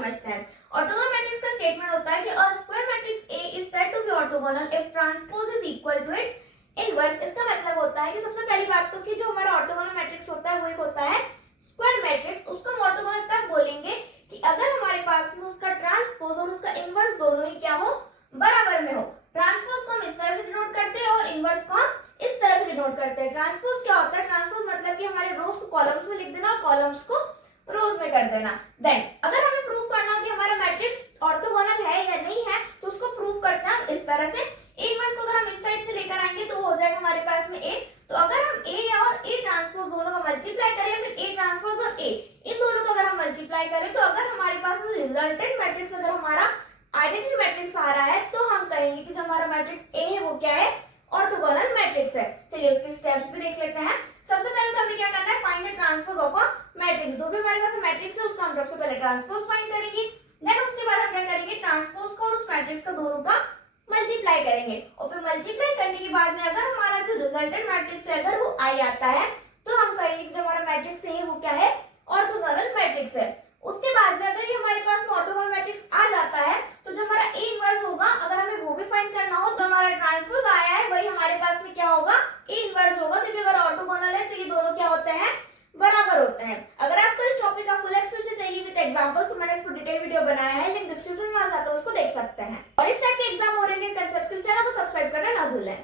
समझते हैं। Orthogonal matrix का स्टेटमेंट होता है कि a square matrix A is said to be orthogonal if transpose is equal to its inverse. इसका मतलब होता है कि सबसे पहली बात तो कि जो हमारा ऑर्थोगोनल मैट्रिक्स होता है वो एक होता है स्क्वायर मैट्रिक्स। उसको हम ऑर्थोगोनल तब बोलेंगे कि अगर हमारे पास में उसका ट्रांसपोज और उसका इनवर्स दोनों ही क्या हो, बराबर में हो। ट्रांसपोज को हम इस तरह से डिनोट करते हैं और इनवर्स को हम इस तरह से डिनोट करते हैं। ट्रांसपोज क्या होता है? ट्रांसपोज मतलब कि हमारे रोज को कॉलम्स में लिख देना और कॉलम्स को रोज में कर देना। देन अगर हमें प्रूव करना हो कि हमारा मैट्रिक्स ऑर्थोगोनल है या नहीं है तो उसको प्रूव करते हैं हम इस तरह से। इनवर्स को अगर हम इस साइड से लेकर आएंगे तो वो हो जाएगा हमारे पास में A। तो अगर हम A और A ट्रांसपोज दोनों का मल्टीप्लाई करें, फिर A ट्रांसपोज और A इन दोनों का अगर हम मल्टीप्लाई करें तो अगर हमारे पास में रिजल्टेंट मैट्रिक्स अगर हमारा आइडेंटिटी मैट्रिक्स आ रहा है तो हम कहेंगे कि जो हमारा मैट्रिक्स A है वो क्या है? ऑर्थोगोनल मैट्रिक्स है। चलिए उसके स्टेप्स भी देख लेते हैं। सबसे पहले तो हमें क्या करना है? Find the transpose of a matrix. जो भी हमारे पास मैट्रिक्स है उसका हम सबसे पहले ट्रांसपोज फाइंड करेंगे। देन उसके बाद हम क्या करेंगे? ट्रांसपोज को और उस मैट्रिक्स का दोनों का मल्टीप्लाई करेंगे और फिर मल्टीप्लाई करने के बाद में अगर हमारा जो रिजल्टेंट मैट्रिक्स है अगर वो आई आता है तो हम कहेंगे कि जो हमारा मैट्रिक्स है वो क्या है? ऑर्थोगोनल मैट्रिक्स है। उसके बाद में अगर ये हमारे पास में ऑर्थोगोनल मैट्रिक्स आ जाता है तो जो हमारा A इनवर्स होगा अगर हमें वो भी फाइंड करना हो तो हमारा ट्रांसपोज आया है वही हमारे पास में क्या होगा? A इनवर्स होगा, क्योंकि अगर ऑर्थोगोनल है तो ये दोनों क्या होते हैं? बराबर होते हैं। अगर आपको इस टॉपिक का फुल एक्सप्लेनेशन चाहिए विद एग्जांपल्स तो मैंने इस पर डिटेल वीडियो बनाया है, लिंक डिस्क्रिप्शन में आ जाकर उसको देख सकते हैं। और इस टाइप के एग्जाम ओरिएंटेड कांसेप्ट्स के लिए चैनल को सब्सक्राइब करना ना भूलें।